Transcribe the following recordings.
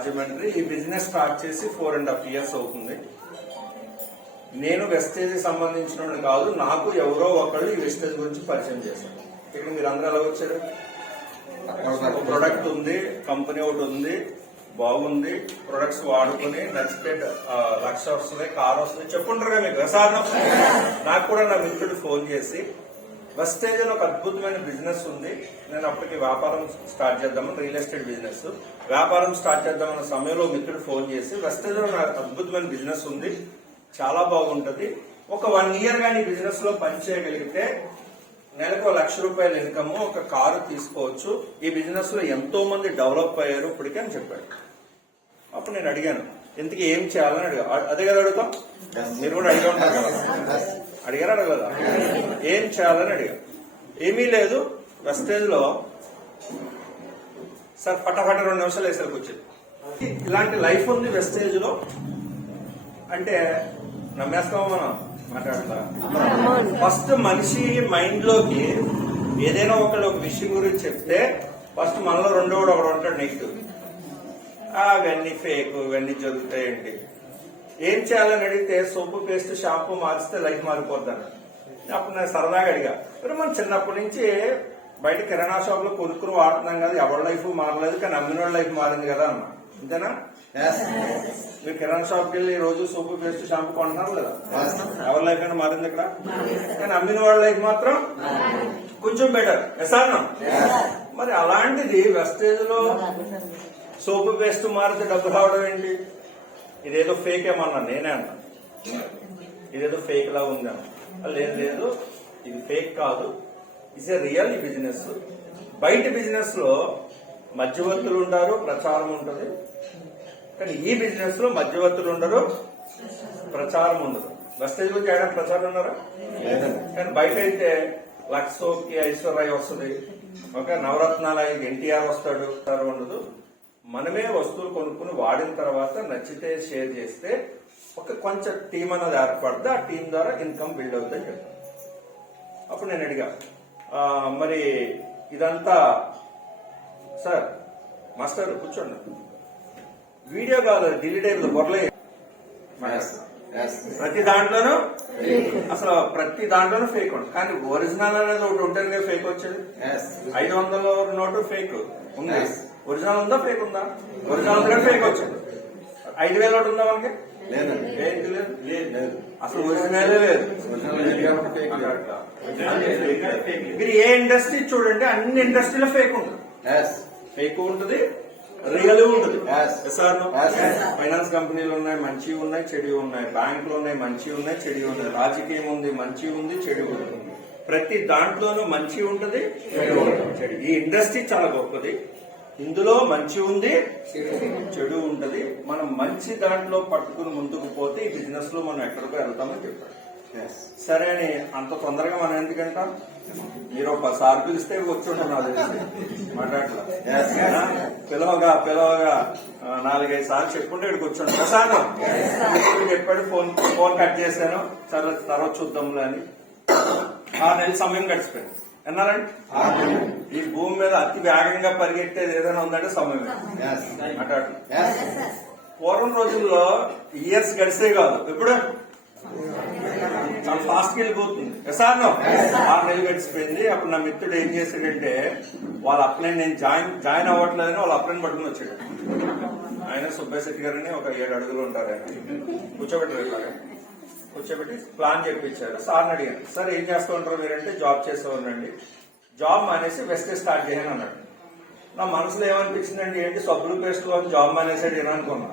రాజమండ్రి ఈ business start చేసి four and half years అవుతుంది. నేను వెస్టేజ్ సంబంధించిన కాదు నాకు ఎవరో ఒకళ్ళు ఈ వెస్టేజ్ గురించి పరిచయం చేశారు. ఇక్కడ మీరు అందరూ ఎలా వచ్చారు? ఒక ప్రొడక్ట్ ఉంది కంపెనీ ఒకటి ఉంది బాగుంది ప్రొడక్ట్స్ వాడుకుని నచ్చితే లక్ష వస్తుంది కార్ వస్తుంది చెప్పుంటారు కదా మీకు వ్యవసాయం నాకు కూడా నా మిత్రుడు ఫోన్ చేసి వెస్టేజ్ అని ఒక అద్భుతమైన బిజినెస్ ఉంది. నేను అప్పటికి వ్యాపారం స్టార్ట్ చేద్దామని రియల్ ఎస్టేట్ బిజినెస్. వ్యాపారం స్టార్ట్ చేద్దామన్న సమయంలో మిత్రుడు ఫోన్ చేసి నాకు అద్భుతమైన బిజినెస్ ఉంది. చాలా బాగుంటది. ఒక వన్ ఇయర్ కానీ బిజినెస్లో పని చేయగలిగితే నెలకు ఒక లక్ష రూపాయల ఇన్కమ్ ఒక కారు తీసుకోవచ్చు. ఈ బిజినెస్లో ఎంతో మంది డెవలప్ అయ్యారు ఇప్పటికే అని చెప్పాడు. అప్పుడు నేను అడిగాను ఇంతకీ ఏం చేయాలని అడిగా అదే కదా అడుగుతాం? మీరు కూడా అడిగా ఉంటారు కదా. అడిగారు అడగలేదా ఏం చేయాలని అడిగారు. ఏమీ లేదు వెస్టేజ్లో సార్ పటపట రెండు నిమిషాలు వేసరికి వచ్చింది ఇలాంటి లైఫ్ ఉంది వెస్టేజ్లో అంటే నమ్మేస్తామా మనం? మాట్లాడతా. ఫస్ట్ మనిషి మైండ్లోకి ఏదైనా ఒకళ్ళు ఒక విషయం గురించి చెప్తే ఫస్ట్ మనలో రెండో వాడు ఒకడు ఉంటాడు నెగిటివ్. అవన్నీ ఫేక్ ఇవన్నీ జరుగుతాయండి. ఏం చేయాలని అడిగితే సోపు పేస్ట్ షాంపూ మార్చితే లైఫ్ మారిపోతాను అప్పుడు నేను సరదాగా అడిగా మరి మనం చిన్నప్పటి నుంచి బయట కిరాణా షాప్లో కొనుక్కుని వాడుతున్నాం కదా ఎవరి లైఫ్ మారలేదు కానీ అమ్మిన వాళ్ళ లైఫ్ మారింది కదా అన్న. అంతేనా? మీరు కిరాణా షాప్కి వెళ్ళి రోజు సోపు పేస్ట్ షాంపూ కొంటున్నారు లేదా ఎవరి లైఫ్ అయినా మారింది ఇక్కడ? కానీ అమ్మిన వాళ్ళ లైఫ్ మాత్రం కొంచెం బెటర్ ఎసానా మరి అలాంటిది వెస్టేజ్లో సోపు పేస్ట్ మారితే డబ్బు రావడం ఏంటి? ఇదేదో ఫేక్ ఏమన్నా నేనే అన్నా. ఇదేదో ఫేక్ లా ఉందన్న లేదు లేదు. ఇది ఫేక్ కాదు. ఇస్ ఏ రియల్ బిజినెస్ బయట బిజినెస్లో మధ్యవర్తులు ఉంటారు ప్రచారం ఉంటుంది. కానీ ఈ బిజినెస్లో మధ్యవర్తులు ఉండరు ప్రచారం ఉండదు. వెస్టేజ్ గురించి ఏమైనా ప్రచారం ఉన్నారా? కానీ బయట అయితే లక్సోకి ఐశ్వర్య వస్తుంది. ఓకే నవరత్నాల ఎన్టీఆర్ వస్తాడు సార్ ఉండదు. మనమే వస్తువులు కొనుక్కుని వాడిన తర్వాత నచ్చితే షేర్ చేస్తే ఒక కొంచెం టీం అన్నది ఏర్పడితే ఆ టీం ద్వారా ఇన్కమ్ బిల్డ్ అవుతుందని చెప్పాను అప్పుడు నేను అడిగా మరి ఇదంతా సార్ మాస్టర్ కూర్చోండి. వీడియో కాదు డిలీట్ అయిపోతుంది గొర్రెలే ప్రతి దాంట్లోనూ అసలు ప్రతి దాంట్లోనూ ఫేక్ ఉంటుంది. కానీ ఒరిజినల్ అనేది ఒకటి ఉంటుంది ఫేక్ వచ్చేది? ఐదు వందల నోటు ఫేక్ ఉంది. ఒరిజినల్ ఉందా? ఫేక్ ఉందా? ఒరిజినల్ ఉంది ఫేక్ వచ్చింది. ఐదు వేల నోటు ఉందా మనకి. అసలు ఒరిజినల్ లేదు. మీరు ఏ ఇండస్ట్రీ చూడండి అన్ని ఇండస్ట్రీలో ఫేక్ ఉంటుంది ఫేక్ ఉంటుంది రియల్ Yes. ఫైనాన్స్ కంపెనీలు ఉన్నాయి మంచి ఉన్నాయి చెడు ఉన్నాయి. బ్యాంకులు ఉన్నాయి మంచి ఉన్నాయి చెడు ఉన్నాయి. రాజకీయం ఉంది మంచి ఉంది చెడు ఉంది ప్రతి దాంట్లోనూ మంచి ఉంటుంది చెడు ఉంటుంది. చెడు. ఈ ఇండస్ట్రీ చాలా గొప్పది. ఇందులో మంచి ఉంది చెడు ఉంటది. మనం మంచి దాంట్లో పట్టుకుని ముందుకు పోతే ఈ బిజినెస్లో మనం ఎక్కడికో వెళ్తామని చెప్పాడు సరే అని అంత తొందరగా మనం ఎందుకంటాం మీరు ఒక సార్ పిలిస్తే తెలిసి మాట్లాడలా. పిలవగా పిలవగా నాలుగైదు సార్లు చెప్పుకుంటే ఇక్కడ కూర్చోండి ప్రసాద్. చెప్పాడు ఫోన్ ఫోన్ కట్ చేశాను. సరే తర్వాత చూద్దాంలే అని. ఆరు నెలల సమయం గడిచిపోయింది. ఎన్నారండి ఈ భూమి మీద అతి వేగంగా పరిగెట్టేది ఏదైనా ఉందంటే సమయమే. మాట్లాడు. పూర్వం రోజుల్లో ఇయర్స్ గడిసే కాదు. ఎప్పుడు? చాలా ఫాస్ట్గా వెళ్ళిపోతుంది. ఎసార్నో ఆరు నెలలు గడిచిపోయింది. అప్పుడు నా మిత్రుడు ఏం చేశాడంటే వాళ్ళ అప్లైన్ నేను జాయిన్ జాయిన్ అవ్వట్లేదని వాళ్ళ అప్లైన్ పట్టుకుని వచ్చాడు. ఆయన సుబ్బయ్య శెట్టి గారని ఒక ఏడు అడుగులు ఉంటారు ఆయన. కూర్చోబెట్టారు ఇట్లాగా కూర్చోబెట్టి ప్లాన్ చెప్పించారు సార్ని అడిగాను సార్ ఏం చేస్తూ ఉంటారు మీరంటే జాబ్ చేస్తూ ఉండండి. జాబ్ మానేసి వెస్ట్ స్టార్ట్ చేయను అన్నాడు. నా మనసులో ఏమనిపించిందండి? ఏంటి సబ్బులు పేస్ట్లో జాబ్ మానేసాడు ఏమో అనుకున్నా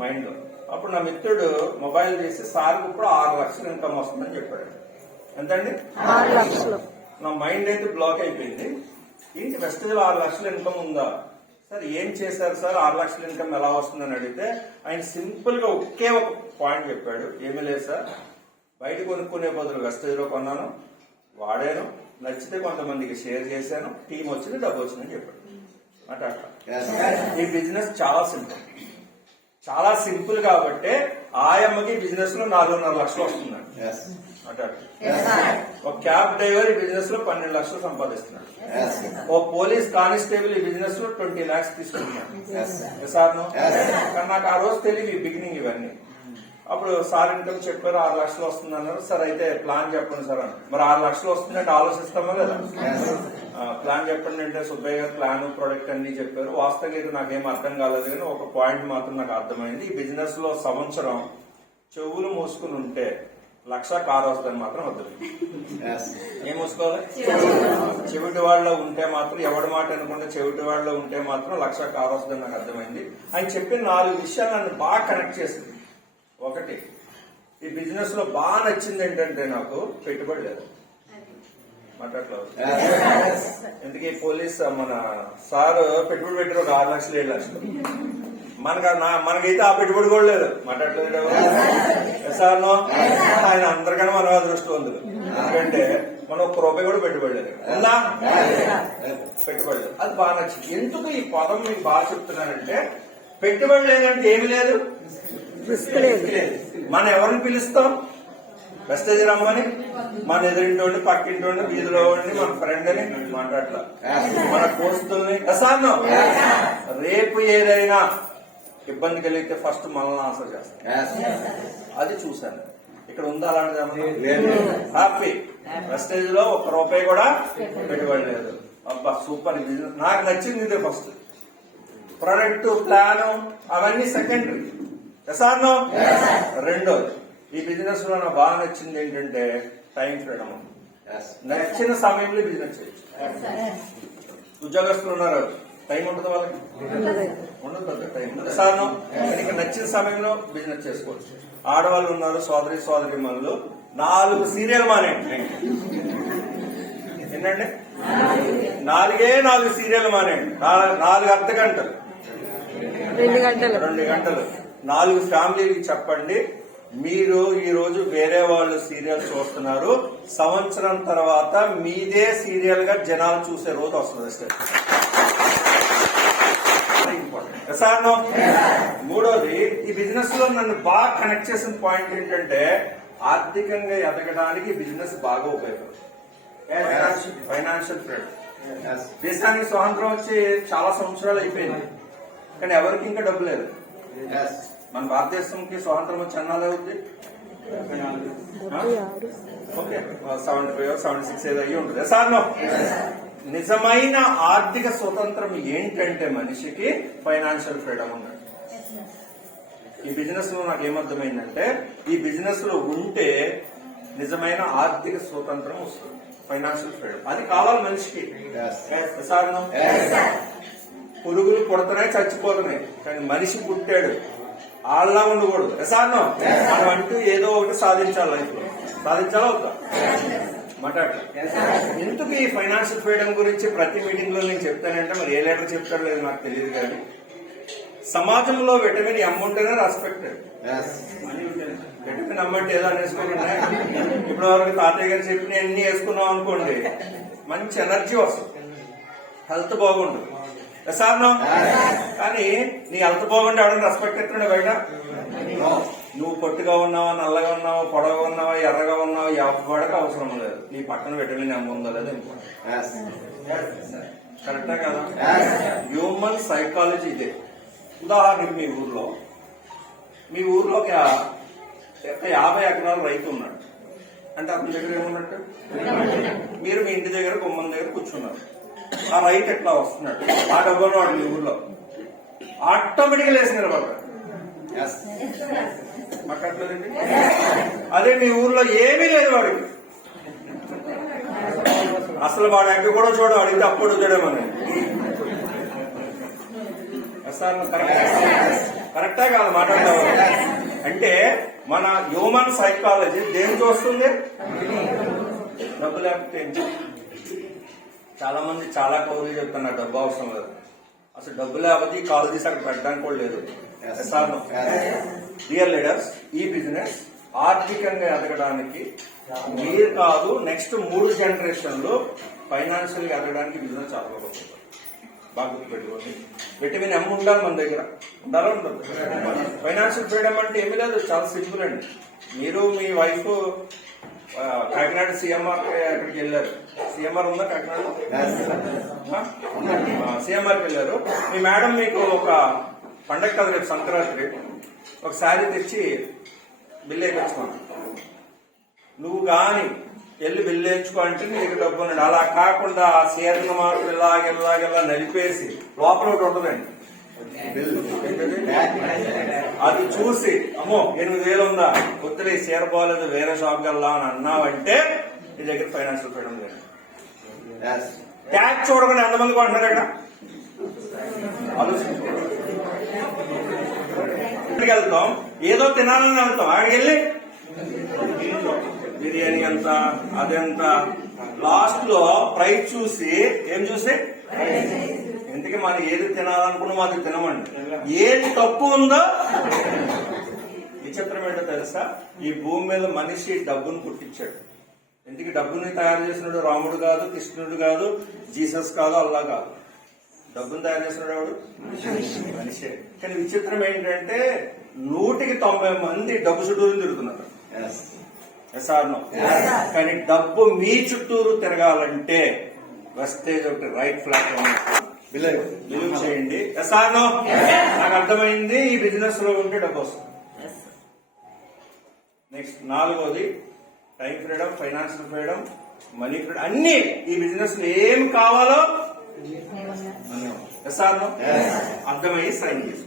మైండ్లో అప్పుడు నా మిత్రుడు మొబైల్ చేసి సార్కి ఇప్పుడు ఆరు లక్షలు ఇన్కమ్ వస్తుందని చెప్పాడు. ఎంతండి? ఆరు లక్షలు. నా మైండ్ అయితే బ్లాక్ అయిపోయింది. ఏంటి వెస్ట్లో ఆరు లక్షల ఇన్కమ్ ఉందా? సార్ ఏం చేశారు సార్? ఆరు లక్షల ఇన్కమ్ ఎలా వస్తుందని అడిగితే ఆయన సింపుల్గా ఒకే ఒక పాయింట్ చెప్పాడు. ఏమీ లేదు సార్. బయట కొనుక్కునే బదులు వెస్టేజ్లో కొన్నాను వాడాను నచ్చితే కొంతమందికి షేర్ చేశాను టీం వచ్చింది డబ్బు వచ్చిందని చెప్పాడు. అంటే అట్లా ఈ బిజినెస్ చాలా సింపుల్. చాలా సింపుల్ కాబట్టి ఆయమ్మకి బిజినెస్లో నాలుగున్నర లక్షలు వస్తుందండి Yes. అటు అటు. ఒక క్యాబ్ డ్రైవర్ ఈ బిజినెస్లో పన్నెండు లక్షలు సంపాదిస్తున్నాడు Yes. ఓ పోలీస్ కానిస్టేబుల్ ఈ బిజినెస్లో ట్వంటీ లాక్స్ తీసుకుంటున్నాడు Yes. Sir Yes. కానీ నాకు ఆ రోజు తెలియదు ఈ బిగినింగ్ ఇవన్నీ అప్పుడు సార్ ఇన్కమ్ చెప్పారు ఆరు లక్షలు వస్తుంది అన్నారు సార్ అయితే ప్లాన్ చెప్పండి సార్ అని మరి ఆరు లక్షలు వస్తుందంటే ఆలోచిస్తామా. ఆ, ప్లాన్ చెప్పండి అంటే సుబ్బయ్య గారు ప్లాన్ ప్రోడక్ట్ అన్ని చెప్పారు. వాస్తవంగా ఇది నాకేం అర్థం కాలేదు కానీ ఒక పాయింట్ మాత్రం నాకు అర్థమైంది. ఈ బిజినెస్లో సంవత్సరం చెవులు మూసుకుని ఉంటే లక్ష కారు వస్తుందని మాత్రం అర్థమైంది. Yes. ఏం మూసుకోవాలి? చెవిటి వాళ్ళ ఉంటే మాత్రం ఎవడి మాట అనుకుంటే చెవిటి వాళ్ళ ఉంటే మాత్రం లక్ష కారు వస్తుందని నాకు అర్థమైంది. ఆయన చెప్పిన నాలుగు విషయాలు నన్ను బాగా కనెక్ట్ చేసింది. ఒకటి ఈ బిజినెస్లో బాగా నచ్చింది ఏంటంటే నాకు పెట్టుబడి లేదు. మాట్లాడలేదు. ఎందుకే పోలీస్ మన సార్ పెట్టుబడి పెట్టారు ఒక ఆరు లక్షలు ఏడు లక్షలు. మనకు మనకైతే ఆ పెట్టుబడి కూడా లేదు. మాట్లాడలేదు? సార్? ఆయన అందరికన్నా మనం అదృష్టవంతులు ఎందుకంటే మనం ఒక్క రూపాయి కూడా పెట్టుబడి లేదు. ఉందా? పెట్టుబడి లేదు. అది బాగా నచ్చింది. ఎందుకు ఈ పదం మీకు బాగా చెప్తున్నానంటే పెట్టుబడి లేదంటే ఏమి లేదు? రిస్క్ లేదు. లేదు. మనం ఎవరిని పిలుస్తాం? వెస్టేజ్ రమ్మని మన ఎదురింటోండి పక్కింటోండి వీధిలో ఉండి మన ఫ్రెండ్ అని మాట్లాడలా. మన కోస్తుల్ని. అసాను రేపు ఏదైనా ఇబ్బంది కలిగితే ఫస్ట్ మనల్ని ఆన్సర్ చేస్తాం. అది చూశాను. ఇక్కడ ఉందా అలాంటిది? హ్యాపీ వెస్టేజ్లో ఒక్క రూపాయి కూడా పెట్టుబడి లేదు అబ్బా సూపర్ బిజినెస్ నాకు నచ్చింది ఇదే ఫస్ట్ ప్రొడక్ట్ ప్లాన్ అవన్నీ సెకండరీ ఎసార్నో రెండోది. ఈ బిజినెస్లో నాకు బాగా నచ్చింది ఏంటంటే టైం ఫ్రీడమ్ Yes. నచ్చిన సమయంలో బిజినెస్ చేయొచ్చు. ఉద్యోగస్తులు ఉన్నారు. టైం ఉంటుంది వాళ్ళకి? ఉండదు. ఉండదు టైం సార్ను ఇక్కడ నచ్చిన సమయంలో బిజినెస్ చేసుకోవచ్చు. ఆడవాళ్ళు ఉన్నారు సోదరి సోదరి మనులు. నాలుగు సీరియల్ మానేయండి ఏంటండి? నాలుగే నాలుగు సీరియల్ మానేయండి నాలుగు అర్ధ గంటలు రెండు గంటలు. రెండు గంటలు. నాలుగు ఫ్యామిలీకి చెప్పండి. మీరు ఈ రోజు వేరే వాళ్ళు సీరియల్ చూస్తున్నారు. సంవత్సరం తర్వాత మీదే సీరియల్గా జనాలు చూసే రోజు వస్తుంది సార్? మూడోది ఈ బిజినెస్లో నన్ను బాగా కనెక్ట్ చేసిన పాయింట్ ఏంటంటే ఆర్థికంగా ఎదగడానికి బిజినెస్ బాగా ఉపయోగపడుతుంది. Financial Yes. దేశానికి స్వాతంత్రం వచ్చి చాలా సంవత్సరాలు అయిపోయింది. కానీ ఎవరికి ఇంకా డబ్బు లేదు. మన భారతదేశంకి స్వాతంత్రం వచ్చి అన్నాలే ఉంది okay. Seventy five seventy six ఏదో అయ్యి ఉంటుంది. Sir no? నిజమైన ఆర్థిక స్వతంత్రం ఏంటంటే మనిషికి ఫైనాన్షియల్ ఫ్రీడమ్ ఉన్నాడు ఈ బిజినెస్లో నాకు ఏమర్థమైందంటే ఈ బిజినెస్లో ఉంటే నిజమైన ఆర్థిక స్వతంత్రం వస్తుంది. ఫైనాన్షియల్ ఫ్రీడమ్ అది కావాలి మనిషికి. Yes. Sir no? Yes. పురుగులు పుడుతున్నాయి చచ్చిపోతున్నాయి. కానీ మనిషి పుట్టాడు. ఆళ్ళ ఉండకూడదు. ఎసార్నో మనం అంటూ ఏదో ఒకటి సాధించాలి లైఫ్లో సాధించాలా వద్దా? మాట్లాడలే ఎందుకు ఈ ఫైనాన్షియల్ ఫ్రీడమ్ గురించి ప్రతి మీటింగ్లో నేను చెప్తానంటే మరి ఏ లెటర్ చెప్తాడో లేదు నాకు తెలియదు కానీ సమాజంలో విటమిన్ ఎమ్ ఉంటేనే రెస్పెక్టెడ్. విటమిన్ ఎమ్ అంటే ఏదో అనేసుకోకుండా ఇప్పుడు వరకు తాతయ్య గారు చెప్పిన అన్ని వేసుకున్నాం అనుకోండి మంచి ఎనర్జీ వస్తుంది. హెల్త్ బాగుంటుంది. సార్నో కానీ నీ హెల్త్ బాగుంటే ఎవరైనా రెస్పెక్ట్ ఎత్తున్నాడు బయట. నువ్వు పొట్టిగా ఉన్నావా నల్లగా ఉన్నావా పొడవుగా ఉన్నావా ఎర్రగా ఉన్నావా ఎవరికి అవసరం లేదు. నీ పక్కన విటమిన్ ఎమ్ ఉందో లేదో. కరెక్టా కదా. హ్యూమన్ సైకాలజీ ఇదే. ఉదాహరణకి మీ ఊర్లో. మీ ఊర్లో ఒక ఒక యాభై ఎకరాల రైతు ఉన్నాడు. అంటే అతని దగ్గర ఏమున్నట్టు? మీరు మీ ఇంటి దగ్గర గుమ్మం దగ్గర కూర్చున్నారు. ఆ రైతు ఎట్లా వస్తున్నాడు? ఆ డబ్బులు వాడు మీ ఊర్లో. ఆటోమేటిక్గా లేచి నిలబడతాడు. మాట్లాడలేదండి? అదే మీ ఊర్లో ఏమీ లేదు వాడికి. అసలు వాడు ఎక్క కూడా చూడ అడిగితే అప్పుడు చూడమని కరెక్టా కాదు మాట్లాడతావు. అంటే మన హ్యూమన్ సైకాలజీ దేనికి వస్తుంది? డబ్బు లేకపోతే? చాలా మంది చాలా కౌరులు చెప్తున్నారు డబ్బు అవసరం లేదు. అసలు డబ్బు లేకపోతే ఈ కాలు తీసి అక్కడ పెట్టడానికి కూడా లేదు. డియర్ లీడర్స్ ఈ బిజినెస్ ఆర్థికంగా ఎదగడానికి మీరు కాదు నెక్స్ట్ మూడు జనరేషన్లు ఫైనాన్షియల్గా ఎదగడానికి బిజినెస్ చాలా బాగుంటుంది బాగా గుర్తుపెట్టుకోండి. విటమిన్ ఎం ఉండాలి మన దగ్గర. ఉండాలా ఉండదు? ఫైనాన్షియల్ ఫ్రీడమ్ అంటే ఏమీ లేదు. చాలా సింపుల్ అండి. మీరు మీ వైఫ్ కాకినాడ సిఎంఆర్ అక్కడికి వెళ్ళారు. సిఎంఆర్ ఉందా కాకినాడ సిఎంఆర్కి వెళ్ళారు. మీ మేడం మీకు ఒక పండగ కదా రేపు సంక్రాంతి. ఒక శారీ తెచ్చి బిల్ వేయించుకోండి. నువ్వు గాని వెళ్ళి బిల్లు వేయించుకో అంటే నీ దగ్గర డబ్బు అలా కాకుండా ఆ సీరను మాత్రం ఇలాగ ఇలాగ ఇలా నలిపేసి లోపల ఒకటి ఉంటుందండి. అది చూసి అమ్మో ఎనిమిది వేలు ఉందా? కొత్తగా ఈ చీర బాగాలేదు వేరే షాప్కి వెళ్దాం అని అన్నావంటే నీ దగ్గర ఫైనాన్షియల్ ఫ్రీడమ్ లేదు. ట్యాక్స్ చూడకుండా ఎంతమంది కొంటున్నారు ఇక్కడ? ఆలోచించుకోండి వెళ్తాం ఏదో తినాలని వెళ్తాం. అక్కడికి వెళ్ళి బిర్యానీ ఎంత అదెంత? లాస్ట్లో ప్రైస్ చూసి ఏం చూసి? ఇంతకీ మనం ఏది తినాలనుకున్నామో అది తినమండి. ఏది తప్పు ఉందో విచిత్రం ఏంటో తెలుసా? ఈ భూమి మీద మనిషి డబ్బును పుట్టించాడు. ఎందుకు డబ్బుని తయారు చేసినాడు? రాముడు కాదు కృష్ణుడు కాదు జీసస్ కాదు అల్లా కాదు. డబ్బును తయారు చేసినాడు ఎవడు? మనిషే. కానీ విచిత్రం ఏంటంటే నూటికి తొంభై మంది డబ్బు చుట్టూరు తిరుగుతున్నారు. No? కానీ డబ్బు మీ చుట్టూరు తిరగాలంటే వెస్టేజ్ ఒకటి రైట్ ఫ్లాట్ Believe. బిలీవ్ చేయండి. ఎస్ ఆర్ నో నాకు అర్థమైంది. ఈ బిజినెస్లో ఉంటే డబ్బు వస్తుంది. నెక్స్ట్ నాలుగోది time freedom financial freedom money freedom అన్ని ఈ బిజినెస్లో ఏం కావాలో ఎస్ ఆర్ నో అర్థమయ్యి సైన్ చేసుకో.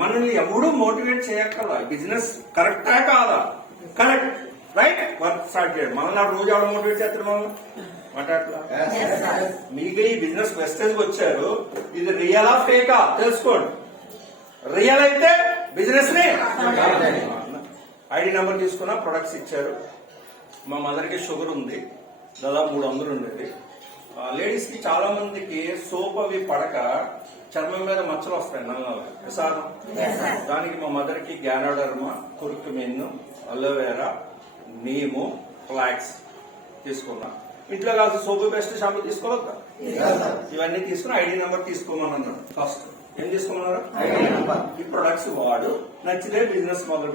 మనల్ని ఎప్పుడూ మోటివేట్ చేయక్కర్లా. బిజినెస్ కరెక్టా కాదా? కరెక్ట్ రైట్ వర్క్ స్టార్ట్ చేయడం. మనల్ని రోజు ఎవరు మోటివేట్ చేస్తారు మనం మాట్లాడలా Yes. మీకు ఈ బిజినెస్ వెస్టేజ్ వచ్చారు. ఇది రియలా ఫేకా తెలుసుకోండి. రియల్ అయితే బిజినెస్ని ఐడి నెంబర్ తీసుకున్న ప్రొడక్ట్స్ ఇచ్చారు. మా మదర్కి షుగర్ ఉంది. దాదాపు మూడు వందలు ఉండేది. లేడీస్కి చాలా మందికి సోప్ అవి పడక చర్మం మీద మచ్చలు వస్తాయి నల్ల ప్రసాదం దానికి మా మదర్కి గ్యానాడర్మా కురుకుమెన్ అలోవేరా నీము ఫ్లాక్స్ తీసుకున్నా. ఇంట్లో కాదు సోపు పేస్ట్ షాంపూ తీసుకోవద్దా? ఇవన్నీ తీసుకుని ఐడి నెంబర్ తీసుకోమని అన్నాడు ఫస్ట్ ఏం తీసుకోమన్నారు? ఈ ప్రొడక్ట్స్ వాడు నచ్చితే బిజినెస్ మొదలు